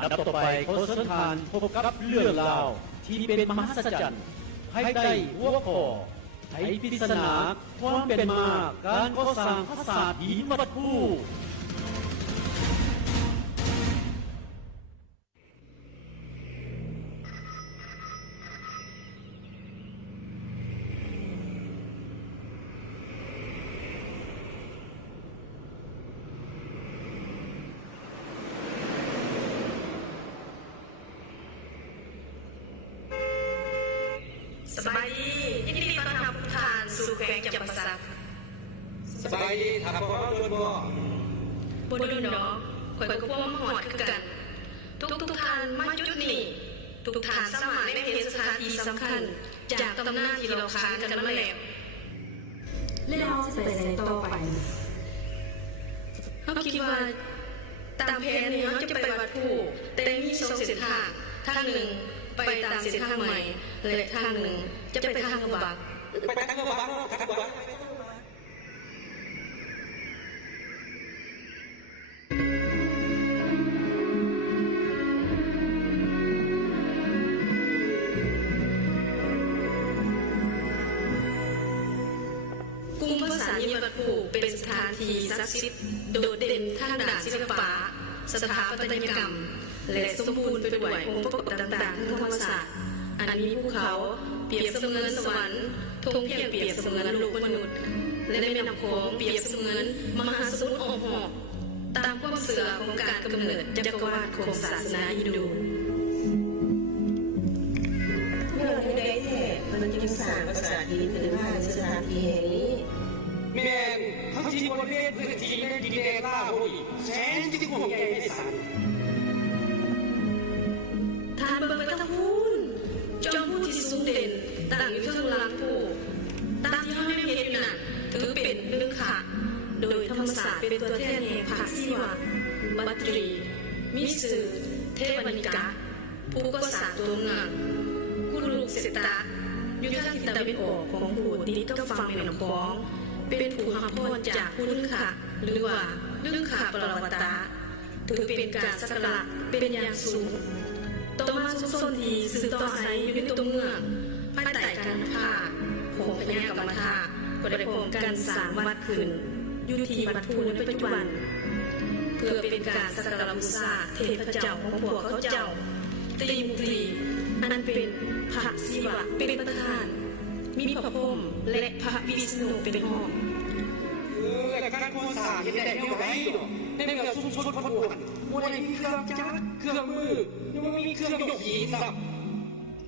อันดับต่อไปขอเชิญทานพบกับเรื่องราวที่เป็นมหัศจรรย์ให้ได้หัวข้อไขปริศนาความเป็นมาการก่อสร้างปราสาทหินวัดภูสบายดียินดีต้อนรับทุกท่านสู่แขวงจำปาสักสบายดีถามพ่อโดนบ่บนดูเนาะข่อยก็บ่มาหอดคือกันทุกท่านมาจุดนี้ทุกท่านสามารถได้เห็นสถานที่สำคัญจากตำนานที่เราค้านกันมาแล้วเราจะไปไหนต่อไปเขาคิดว่าตามแผนนี้เขาจะไปวัดภูแต่มีสองเส้นทางทางหนึ่งไปตามเส้นทางใหม่และทางหนึ่งจะไปทางกระบะไปทางกระบะทางกระบะกรุงภาษายิวัดภูเป็นสถานที่ศักดิ์สิทธิ์โดดเด่นทางด้านศิลปะสถาปัตยกรรมและสมบูรณ์ไปด้วยองค์ประกอบต่างๆทางธรรมศาสตร์อันมีภูเขาเปรียบเสมือนสวรรค์ทงเทียนเปรียบเสมือนลูกมนุษย์และในแม่น้ำโขงเปรียบเสมือนมหาสมุทรอ้อมหอบตามความเชื่อของการกำเนิดจักรวาลของศาสนาฮินดูเมื่อในเทศมันจึงสร้างปราสาทหินขึ้นมาในสถานที่แห่งนี้แม่นทั้งที่บริเวณพื้นที่ในดินแดนลาโหยแสนที่ห่วงใยในสารทานเบิ่งไปตะพูนจอมผู้ที่สูงเด่นตั้งอยู่ข้างหลังผู้ตามที่เขาได้เห็นอยู่น่ะถือเป็นเรื่องขาโดยธรรมศาสตร์เป็นตัวแทนแห่งภาคศิวะวัตรีมิสือเทวนิกาผู้ก่อสร้างตัวเมืองผู้ลูกเศรษฐะอยู่ทางทิศตะวันออกของผู้ติดกับฝั่งแม่น้ำคลองเป็นผู้รับพรจากผู้ลึกขาหรือว่าลึกขาปรวัตตะถือเป็นการสักการะเป็นอย่างสูงต่อมาสุนทีสืบต่ออาศัยอยู่ในตัวเมืองภายใต้การพาของพญากรรมธาก็ได้พร้อมกันสร้างวัดขึ้นอยู่ที่วัดภูในปัจจุบันเพื่อเป็นการสักการะบูชาเทพเจ้าของพวกเขาเจ้าตีมุตรีอันเป็นพระศิวะเป็นประธานมีพระพรหมและพระวิษณุเป็นห้องแต่การก่อสร้างเห็นได้ไม่ไหวหรอกในเมืองชุมชนพนวนบ่ได้มีเครื่องจักรเครื่องมือยังไม่มีเครื่องยกหินสับ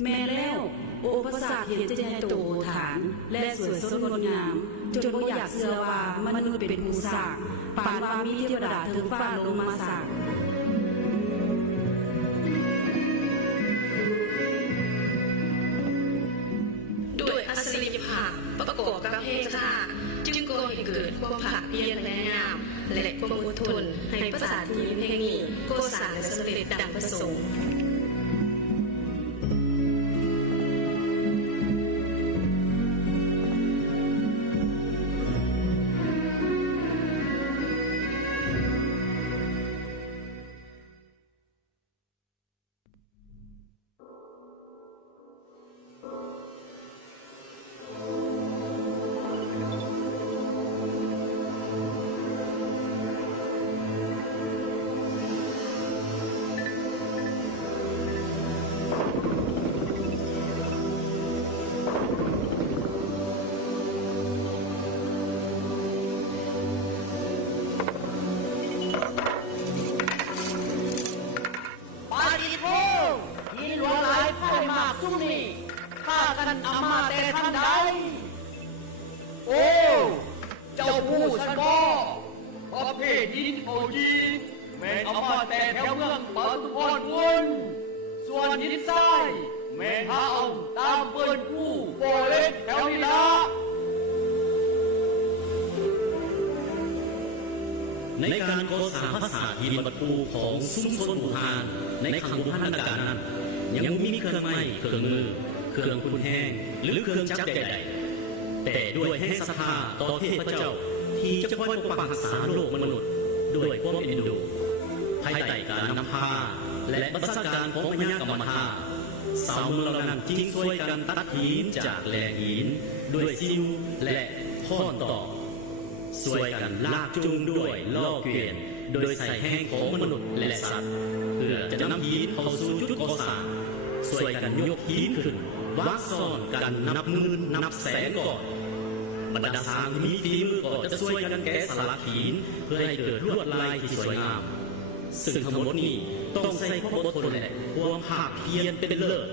แม่แล้วโอปราสาทเห็นจะใหญ่โตฐานและสวยสดงดงามจนบ่อยากเชื่อว่ามนุษย์เป็นผู้สร้างปานว่ามีเทวดาถึงฟ้าลงมาสร้างด้วยอัศนียภาพประกอบกับเพศชาจึงก่อให้เกิดความผาดเพียรและงามและความอดทนให้ปราสาทหินแห่งนี้ก่อสร้างและสำเร็จดังประสงค์ซุ่มนี่ข้ากันเอามาแต่ท่านใดโอ้เจ้าผู้ฉันบ่ประเภทดินโอจีแม่นเอามาแต่แถวเมืองปทุมพรวนส่วนดินทรายแม่นหาเอาตามเปิ้นผู้โปเล็กแถวนี้ละในการก่อสร้างปราสาทหินวัดภูของซุ้มชนหมู่ฮานในครั้งโบราณกาลนั้นยังมีเครื่องไม้เครื่องมือเครื่องคุณแห้งหรือเครื่องจักรใดๆแต่ด้วยแห่ศรัทธาต่อเทพเจ้าที่จะคอยปกปักรักษาโลกมนุษย์ด้วยความเอ็นดูภายใต้การนำพา และบัญชาการของพญากรรมฐานสาวเมืองเหล่านั้นจึงช่วยกันตัดหินจากแหล่งหินด้วยซิวและค้อนตอกช่วยกันลากจูงด้วยล่อเกวียนโดยใส่แห้งของมนุษย์และสัตว์เพื่อจะนำหินเข้าสู่จุดก่อสร้างช่วยกันยกหินขึ้นวางซ่อนกันนับหมื่นนับแสนก่อนบรรดาสร้างที่มีฝีมือก็จะช่วยกันแกะสลักหินเพื่อให้เกิดลวดลายที่สวยงามซึ่งทั้งหมดนี้ต้องใส่ความอดทนและความภาคเพียรเป็นเลิศ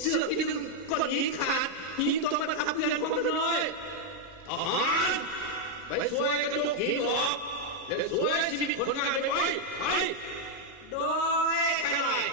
เสื้อที่นึงก้อนหินขาดหินต้องมาทับเรือนของมันเลยทหารไปช่วยกันยกหินออกและช่วยชีวิตคนงานไปไว้ไปโดยไปเลย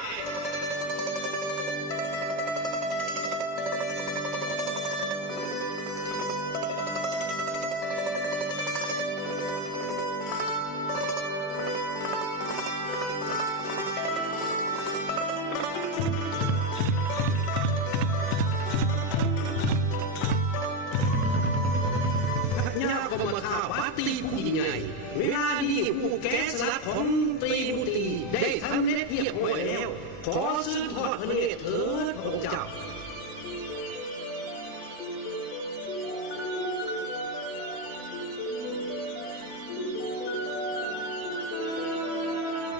เวลานี้ผู้แกะสลักของตรีบุตรีได้ทำเรียบร้อยแล้วขอซื้อทอดพระเนตรเถิดพระองค์เจ้า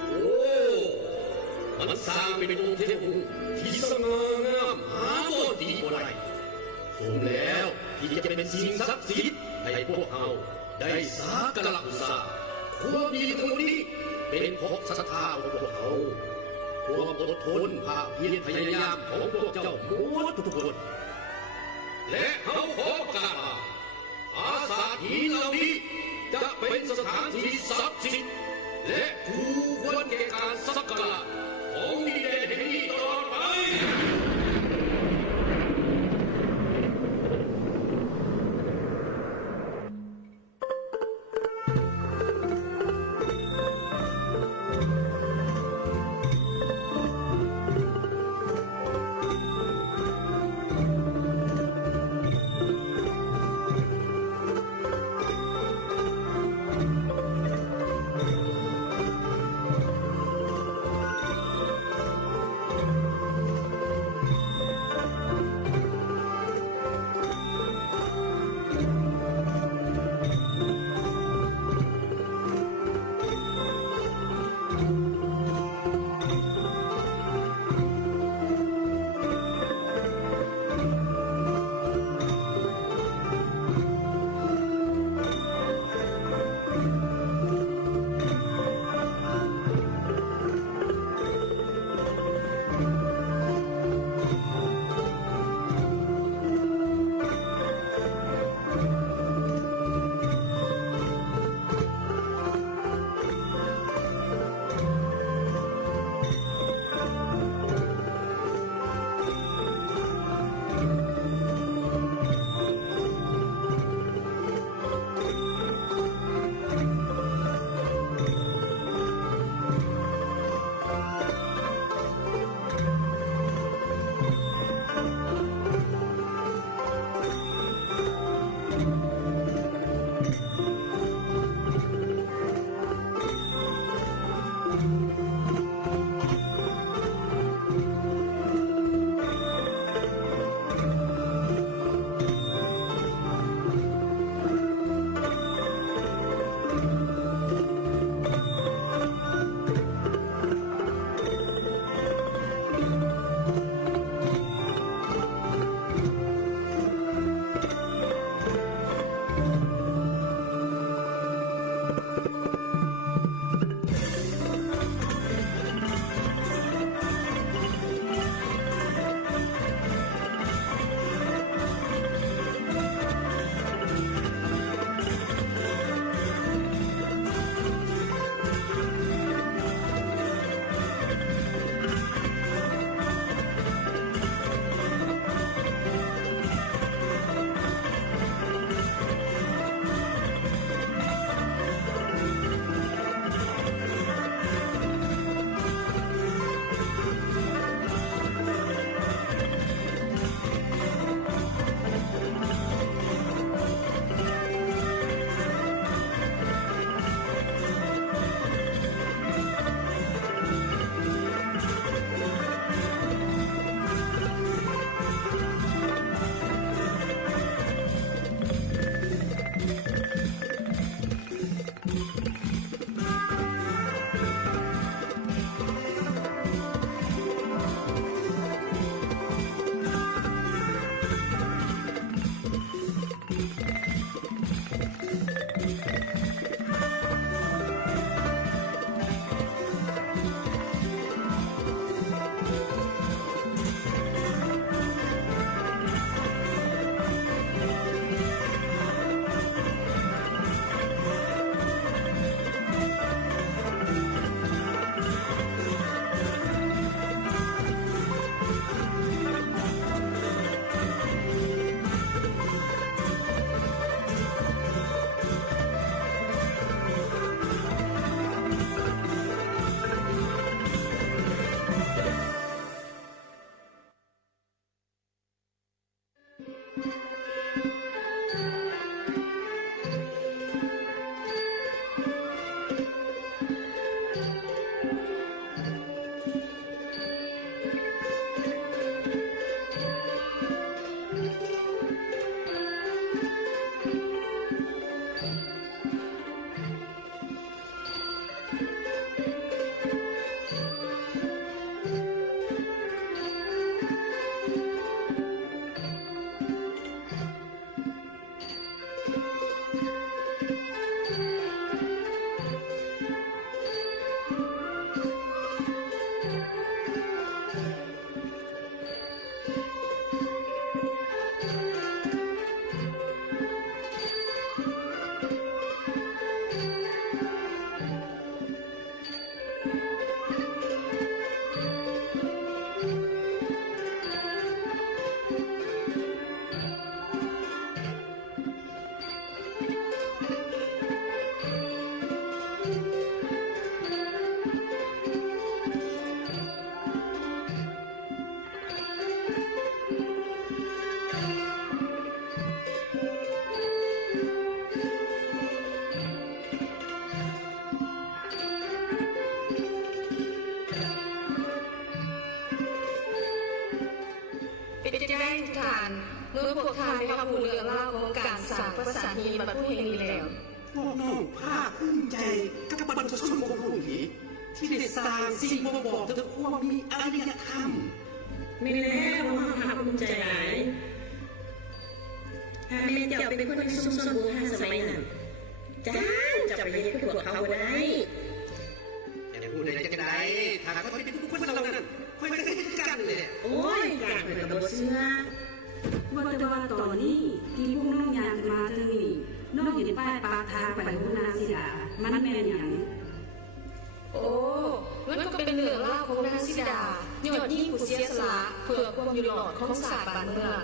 โอ้มันสร้างเป็นองค์เทพที่สง่างามหาบ่ดีบ่ได้สมแล้วที่จะเป็นสิ่งศักดิ์สิทธิ์ให้พวกเราได้สักการะบูชาความดีทั้งหมดนี้เป็นเพราะศรัทธาของพวกเขาความอดทนภาคเพียรพยายามของพวกเจ้าหมดทุกคนและเขาขอประกาศอาสาหินเหล่านี้จะเป็นสถานที่ศักดิ์สิทธิ์และคู่ควรแก่การสักการะของดินแดนแห่งนี้ตลอดไป เป็นจะได้ทุกทานเมื่อพวกทานได้รับรู้เรื่องเล่าของการสร้างภาษาฮีบัดผู้แห่งนี้แล้ว พวกน้องภาคภูมิใจกับบรรพชนของผู้นี้ที่ได้สร้างสิ่งบ่งบอกถึงความมีอารยธรรม ไม่แล้วว่าภาคภูมิใจหลายถ้าแม่เจ้าเป็นคนที่ซุ่มซ่อนโบราณสมัยนั้นจ้าจะไปเฮ็ดพวกเขาบ่ได้ จะพูดได้จังได๋ถ้าเขาเป็นคนเหล่านั้นค่อยๆกันเลย โอ้ยการเพิ่นก็บ่เชื่อ ว่าแต่ว่าตอนนี้ที่พวกน้องยางมาถึงนี่น้องเห็นป้ายปากทางไปหูนาศิลามันแม่นหยัง โอ้มันก็เป็นเรื่องเล่าของนางสิดายอดยิ่งผู้เสียสละเพื่อความอยู่รอดของศาสตร์บ้านเมือง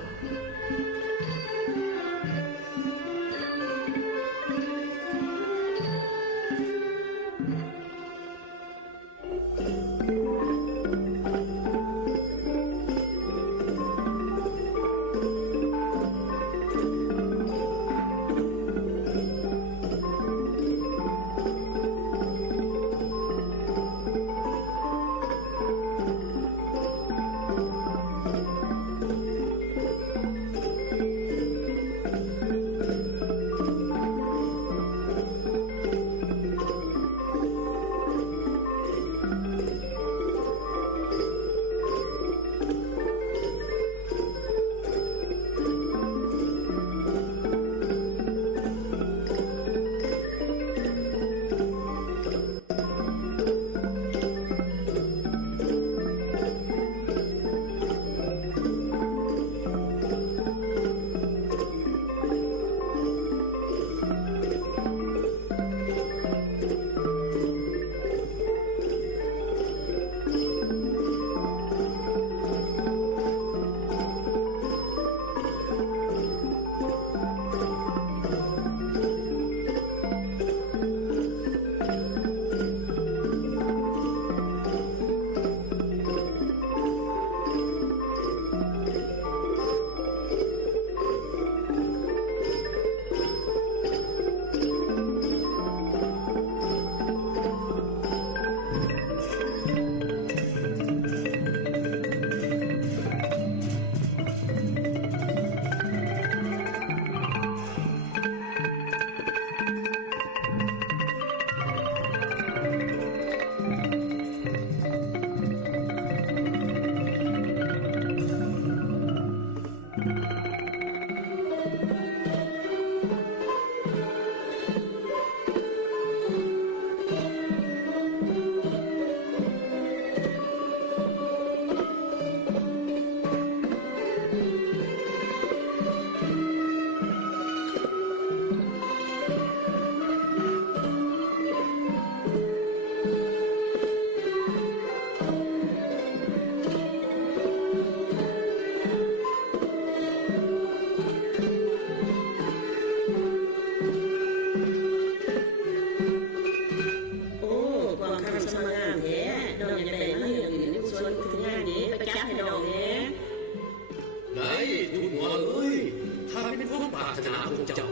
เป็นความปรารถนาของเจ้า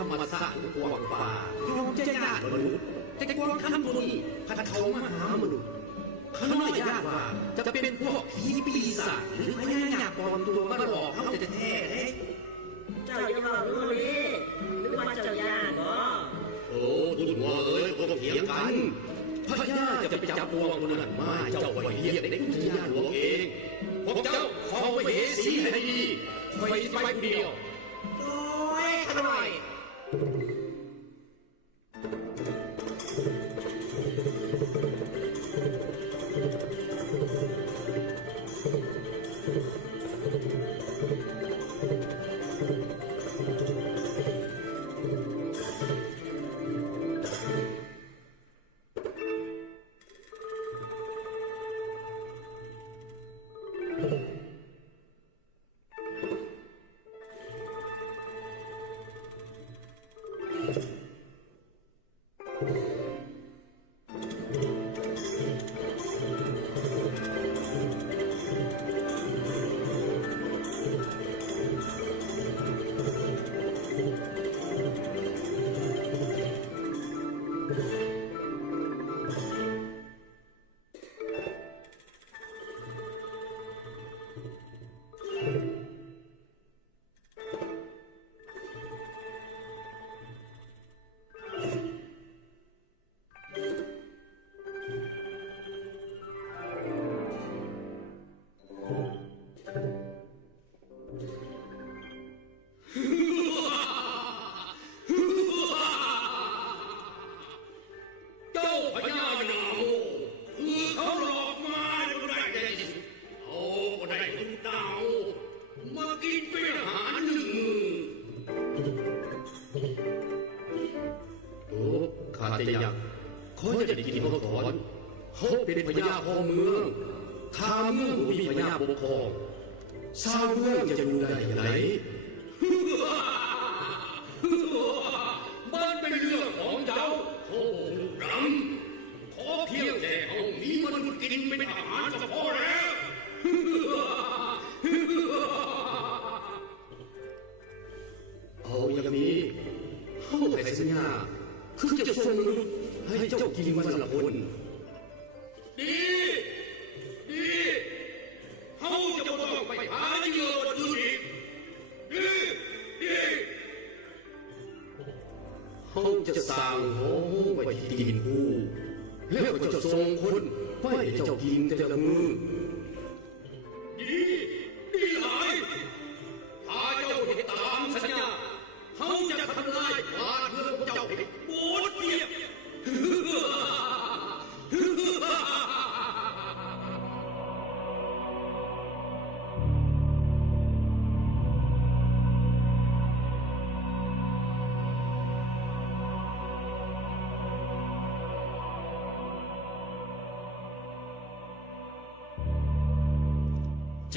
ธรรมศาสตร์กว้างป่ายอมจะยากมนุษย์แต่กว้างคำตัวนี้พัดเขามาหามนุษย์ข้าน้อยยากว่าจะเป็นพวกผีปีศาจหรือพญายาปลอมตัวมาหลอกเขาจะแท้ๆ เจ้าอย่าบอกรู้เลยนึกว่าเจ้าย่านบ่ โอ้ทุนหัวเอ้ยก็เถียงกันพญาจะไปจับพวกคนนั้นมาเจ้าไปเรียกเด็กพญาหลวงเองพวกเจ้าเข้าไปเหสีให้ดีไปคนเดียว โอ้ยขน่อย แต่อยากขอจะได้กินเขาถอนเขาเป็นพญาของเมืองถ้าเมืองมีพญาปกครองชาวเมืองจะอยู่ได้อย่างไรมันเป็นเรื่องของเจ้าโอ้ดำขอเพียงแต่เอามีมนุษย์กินเป็นอาหารเฉพาะแล้วเอาอย่างนี้เขาให้สัญญาคือจะส่งมนุษย์ให้เจ้ากินวันละคนดีเขาจะต้องไปหาเหยื่อบนอื่นอีกดีเขาจะสร้างหอไว้ที่ดินผู้แล้วก็จะส่งคนไปให้เจ้ากินแต่ละมือดีหลายถ้าเจ้าเห็นตามสัญญาเขาจะทำลายบ้านเมืองของเจ้าให้หมดเกลี้ยงจ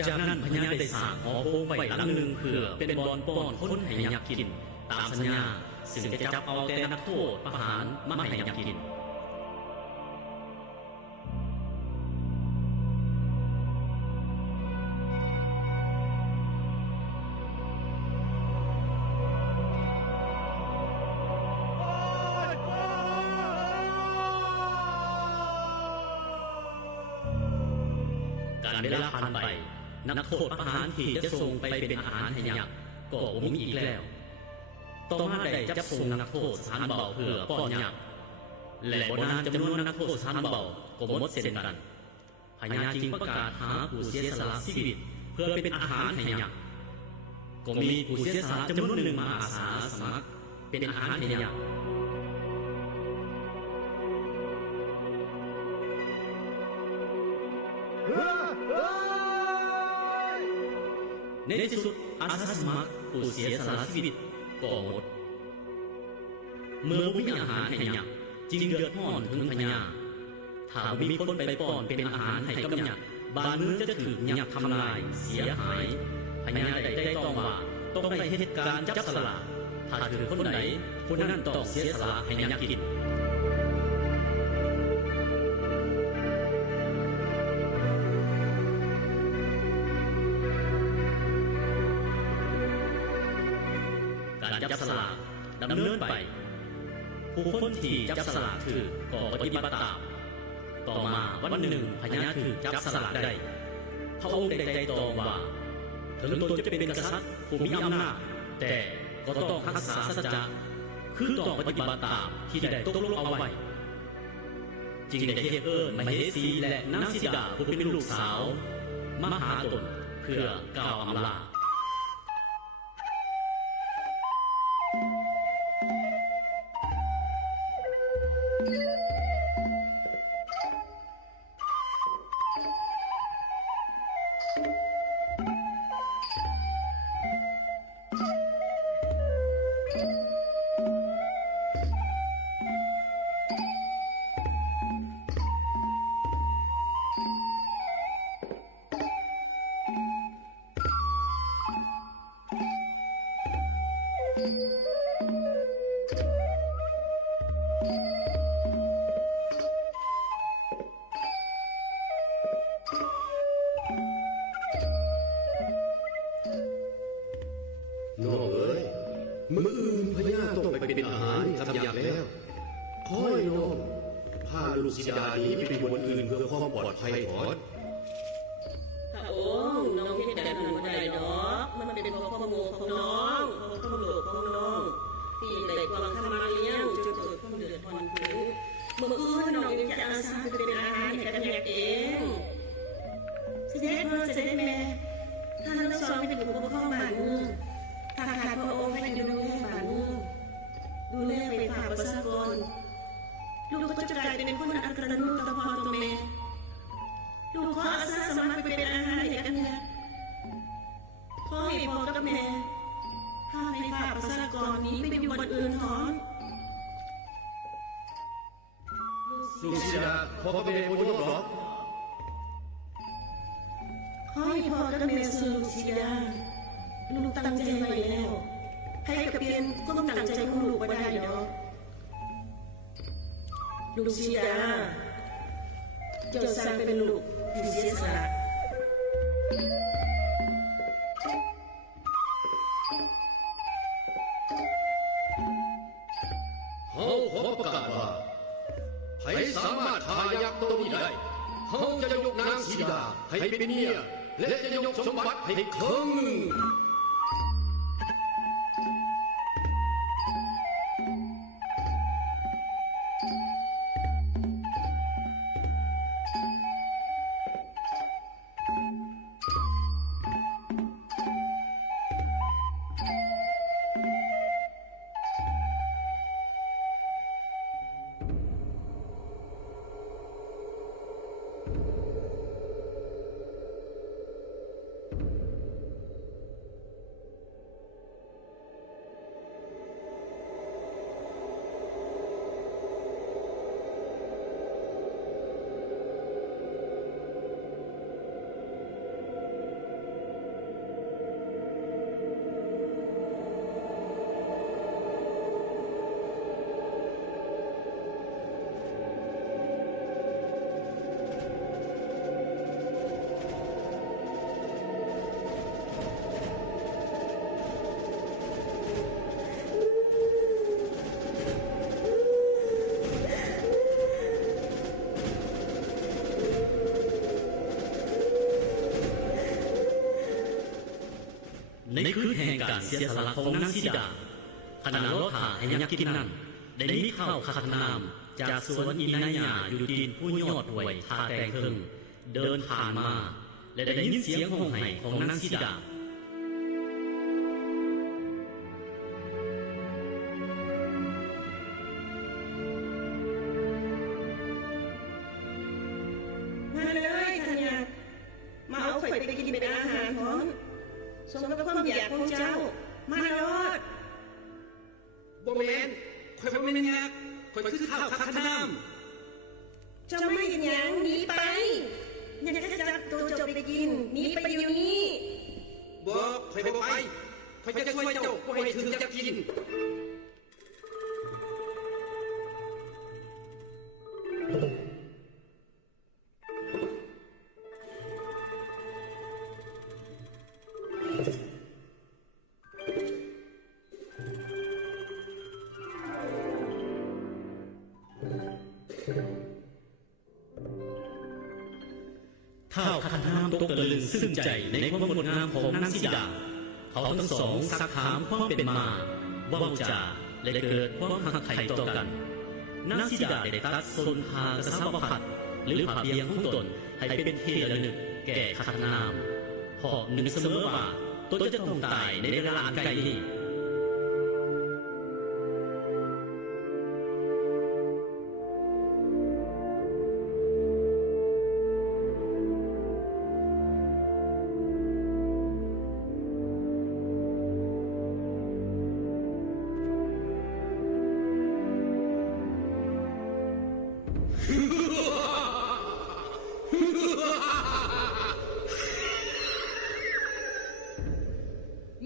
ากนั้นพญาได้สร้างหอโป่งไว้หลังหนึ่งเพื่อเป็นบอนป้อนคนให้ยักษ์กินตามสัญญาซึ่งจะจับเอาแต่นักโทษประหารมาให้ยักษ์กินการเวลาผ่านไปนักโทษประหารที่จะส่งไปเป็นอาหารให้ยักษ์ก็บ่มีอีกแล้วต่อมาได้จับส่งนักโทษสถานเบาเพื่อป้อนยักษ์และบ่นานจำนวนนักโทษสถานเบาก็หมดเส้นกันพญาจึงประกาศหาผู้เสียสละชีวิตเพื่อเป็นอาหารให้ยักษ์ก็มีผู้เสียสละจำนวนหนึ่งมาอาสาสมัครเป็นอาหารให้ยักษ์ในที่สุดอาสาสมัครผู้เสียสละชีวิตก็หมดเมื่อบ่มีอาหารให้ยักษ์จึงเดือดร้อนถึงพญาถ้ามีคนไปป้อนเป็นอาหารให้กับยักษ์บ้านเมืองจะถูกยักษ์ทำลายเสียหายพญาได้ต้องว่าต้องได้เหตุการณ์จับสละถ้าถือคนไหนคนนั้นต้องเสียสละให้ยักษ์กิน การจับสลากดำเนินไปผู้คนที่จับสลากถือก็ปฏิบัติตามต่อมาวันหนึ่งพญาถือจับสลากได้พระองค์ได้ใจตองว่าถึงตนจะเป็นกษัตริย์ผู้มีอำนาจแต่ก็ต้องรักษาสัจจะคือต้องปฏิบัติตามที่ได้ตกลงเอาไว้จึงได้เรียกมเหสีและนางสีดาผู้เป็นลูกสาวมาหาตนเพื่อกล่าวอำลาน้องเอ๋ยมื้ออื่นพญาต้องไปเป็นอาหารกับยักษ์แล้วขอให้น้องพาลูกศิดานี้ไปเป็นคนอื่นเพื่อความปลอดภัยถอน พระองค์น้องเฮ็ดแบบนั้นบ่ได้ดอกมันเป็นเพราะความโง่ของน้องเพราะความโลภของน้องที่ได้กวางคำมาเลี้ยงจนเกิดความเดือดร้อนถึงมื้ออื่นน้องยังจะอาสาไปเป็นอาหารให้กับยักษ์เองเสด็จพ่อเสด็จแม่ท่านทั้งสองเป็นผู้ปกครองบ้านเมืองถ้าขาดพระองค์ให้ดูแลบ้านเมืองดูแลไฟฟ้าประชากรลูกก็จะกลายเป็นคนอันตรายต่อพ่อต่อแม่ลูกขออาสาสมัครไปเป็นอาหารให้กันนะขอให้พ่อกับแม่พาไฟฟ้าประชากรนี้ไปอยู่บนอื่นถอน ลูกศิดาพ่อกับแม่บ่ยอมหรอก ขอให้พ่อกับแม่สู้ลูกศิดาลูกตั้งใจไว้แล้วให้กับเปลี่ยนความตั้งใจของลูกบ่ได้ดอกลูกศิดาเจ้าสร้างเป็นลูกที่เสียสละ เฮาขอประกาศว่าใครสามารถฆ่ายักษ์ตัวนี้ได้เฮาจะยกนางสีดาให้เป็นเมียและจะยกสมบัติให้ครึ่งหนึ่งในคืนแห่งการเสียสละของนางสีดาขณะรอถ่าให้ยักษ์กินนั้นได้มีข้าวขัดน้ำจากสวนอินายาอยู่ดินผู้ยอดไว้ทาแตงเคิงเดินผ่านมาและได้ยินเสียงห้องไห้ของนางสีดามาเลยท่านยักษ์มาเอาข่อยไปกินเป็นอาหารพร้อมสมกับความอยากของเจ้ามาโลด บ่แม่นข่อยบ่แม่นยักษ์ข่อยคือข้าวขัดน้ำ เจ้าไม่เห็นหยังหนีไปอย่าจะจับตัวเจ้าไปกินหนีไปอยู่นี้ บ่ข่อยบ่ไปข่อยจะช่วยเจ้าบ่ให้ถึงยักษ์กิน ท้าวคันห้ามตกตะลึงซึ้งใจในความงดงามของนางสีดาเขาทั้งสองซักถามความเป็นมาเว้าจาและเกิดความหักใคร่ต่อกันนางสีดาได้ตัดสนพากระซับพัดหรือผาเบียงของตนให้เป็นที่ระลึกแก่คันนามเพราะหนึ่งเสมอว่าตนจะต้องตายในเวลาอันใกล้นี้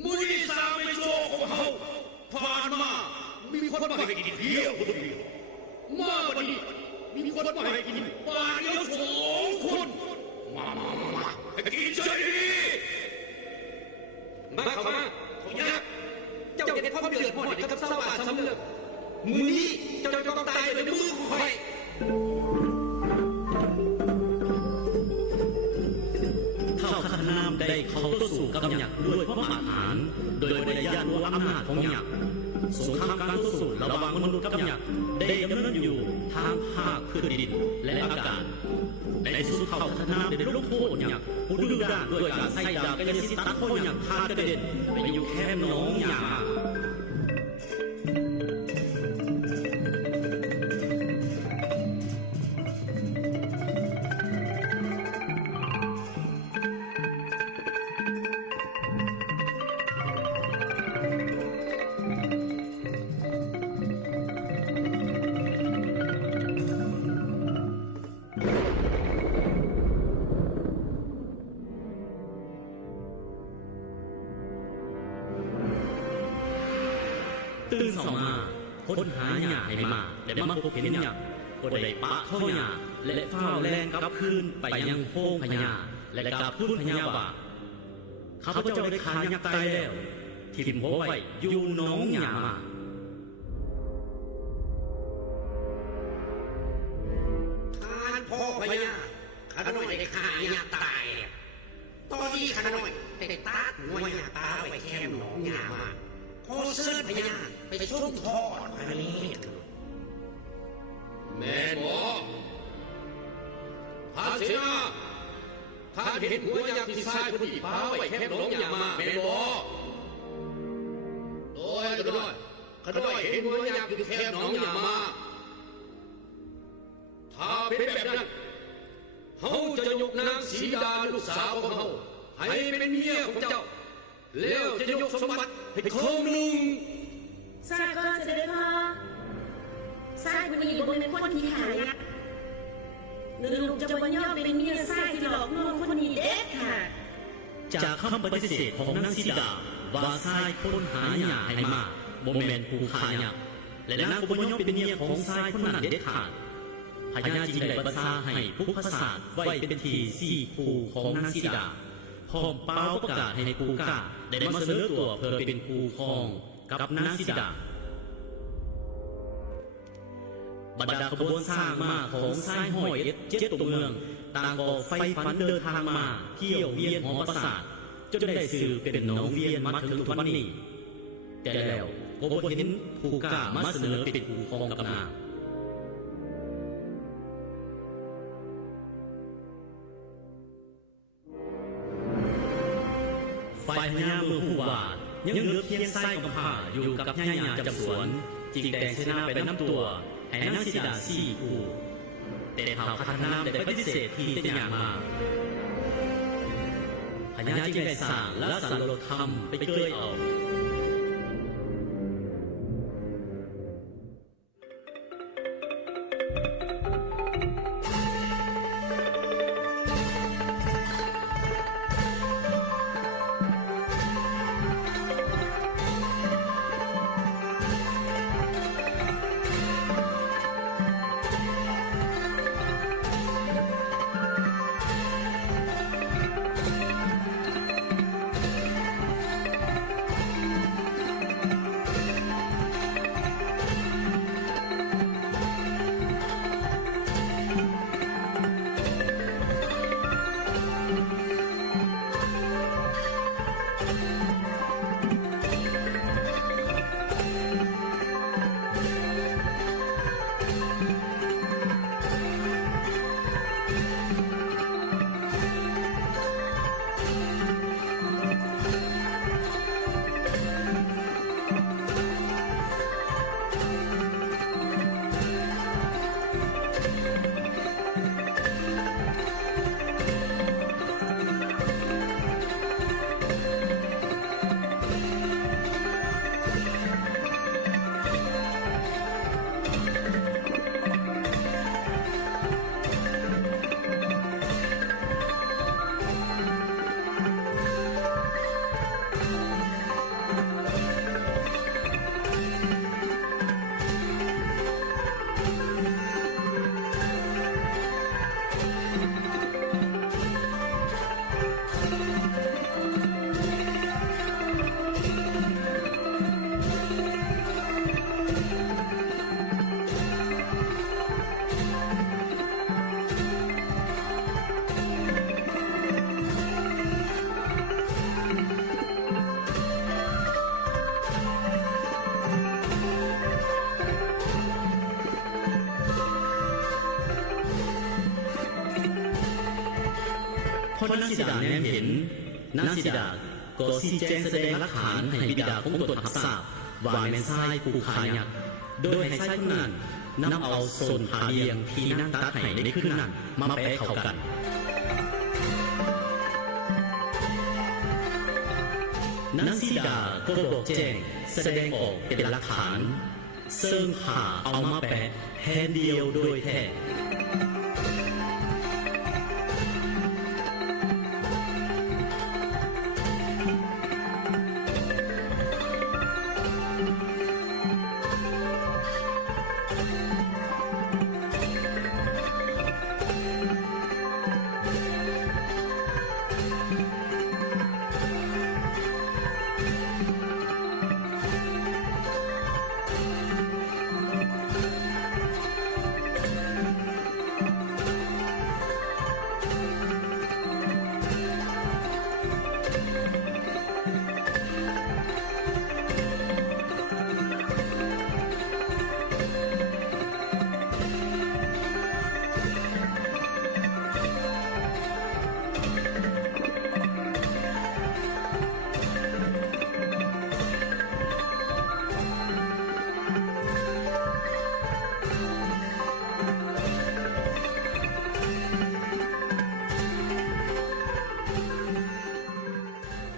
มือที่สามในโลกของเขาผ่านมามีคนมาให้กินเพียงคนเดียวมาวันนี้มีคนมาให้กินป่าเดียว2 คนมาให้กินเฉยมาเข้ามาของยักษ์เจ้าเห็นความเดือดร้อนกับชาวบ้านชาวเมืองมือนี้เจ้าจะต้องตายในมือของใครท้าวคันนามได้เข้าต่อสู้กับยักษ์ด้วยความอาถรรพ์โดยบริยานว่าอำนาจของยักษ์สงครามการต่อสู้ระหว่างมนุษย์กับยักษ์ได้ดำเนินอยู่ทางภาคพื้นดินและอากาศในที่สุดท้าวคันนามได้ลงโทษยักษ์ผู้ดื้อด้านด้วยการใส่ดาบกระสิตัดคอยักษ์พากระเด็นไปอยู่แคมป์หนองยาตื่นเช้ามาค้นหาหญ้าให้มาและมาพบเห็นหญ้าก็ได้ปะเข้าหญ้าและเฝ้าแล่นกลับคืนไปยังโพงพญาและกราบทูลพญาว่าข้าพเจ้าได้ฆ่ายักษ์ตายแล้วทิ่มหัวไว้อยู่หนองหญ้ามาท่านพ่อพญาข้าน้อยได้ฆ่ายักษ์ตายตอนนี้ข้าน้อยได้ตัดหัวยักษ์ตายไปแค่หนองหญ้ามาขอเชิญพญาไปชมทอดพระเนตรแม่นบ่พระเสนาท่านเห็นหัวยักษ์ที่ชายคนที่พาไว้แค่หนองหญ้ามาแม่นบ่โดยก็น้อยข้าน้อยเห็นหัวยักษ์ที่แค่หนองหญ้ามาถ้าเป็นแบบนั้นเฮาจะยกนางสีดาลูกสาวของเฮาให้เป็นเมียของเจ้าแล้วจะยกสมบัติให้คงหนึ่งทราบก็เสด็จพ่อทราบคนนี้บ่เป็นคนที่ขายยักษ์ลูกจะบ่ยอมเป็นเมียทราบที่หลอกลวงคนนี้เด็ดค่ะจากคำปฏิเสธของนางสีดาว่าทรายค้นหาหญ้าให้มาบ่แม่นผู้ฆ่ายักษ์และนางก็บ่ยอมเป็นเมียของทรายคนนั้นเด็ดขาดพญาจึงได้ประทานให้ผู้พศาสไว้เป็นที่สี่ผู้ของนางสีดาพร้อมเป่าประกาศให้ผู้กล้าได้มาเสนอตัวเพื่อเป็นผู้ครองกับนางสีดาบรรดาขบวนสร้างม้าของสายห้อย7 ตัวเมืองต่างก็ไฟฝันเดินทางมาเที่ยวเวียนหอประสาทจนได้สื่อเป็นหนองเวียนมาถึงทุกวันนี้แต่แล้วก็บ่เห็นผู้กล้ามาเสนอเป็นผู้ครองกับนางฝ่ายพญาเมืองผู้ว่ายังเหลือเพียงไส้กำพร้าอยู่กับย่าจำสวนจึงแต่งเสนาไปนำตัวให้นางสีดา4 ผู้แต่ท้าวคันนามได้ปฏิเสธที่จะอย่างมาพญาจึงได้สร้างและสารลดคำไปเกยเอา สิดาแนมเห็นนางสิดาก็ชี้แจงแสดงหลักฐานให้บิดาของตนรับทราบว่าแม่นชายผู้ขายักษ์โดยให้ชายคนนั้นนำเอาส่วนผาเลียงที่นางตัดให้ในคืนนั้นมาแปะเข้ากันนางสีดาก็บอกแจ้งแสดงออกเป็นหลักฐานซึ่งหาเอามาแปะแทนเดียวโดยแท้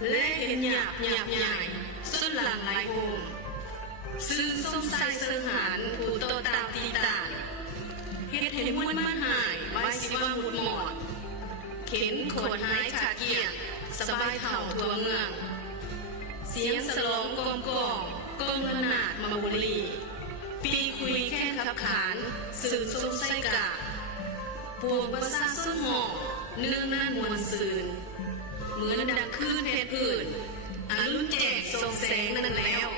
และเห็นหยาบใหญ่สุดหลังไหลโฮมซึ่งสงสัยเสิงหารผู้โตตามตีตานเฮ็ดให้มวลมันหายไว้สิว่าหมุดหมอดเข็นโขดหายขาเกียงสบายเข่าทั่วเมืองเสียงสลองกองกองระนาดมาบุรีปีคุยแค่ขับขานสื่อสงสัยกาปวงประสาสุดหมอกเนื่องน่านมวลซืนเหมือนดังคลื่นเทพื้นอันรุ่นแจกส่งแสงนั่นแล้ว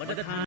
บรรดา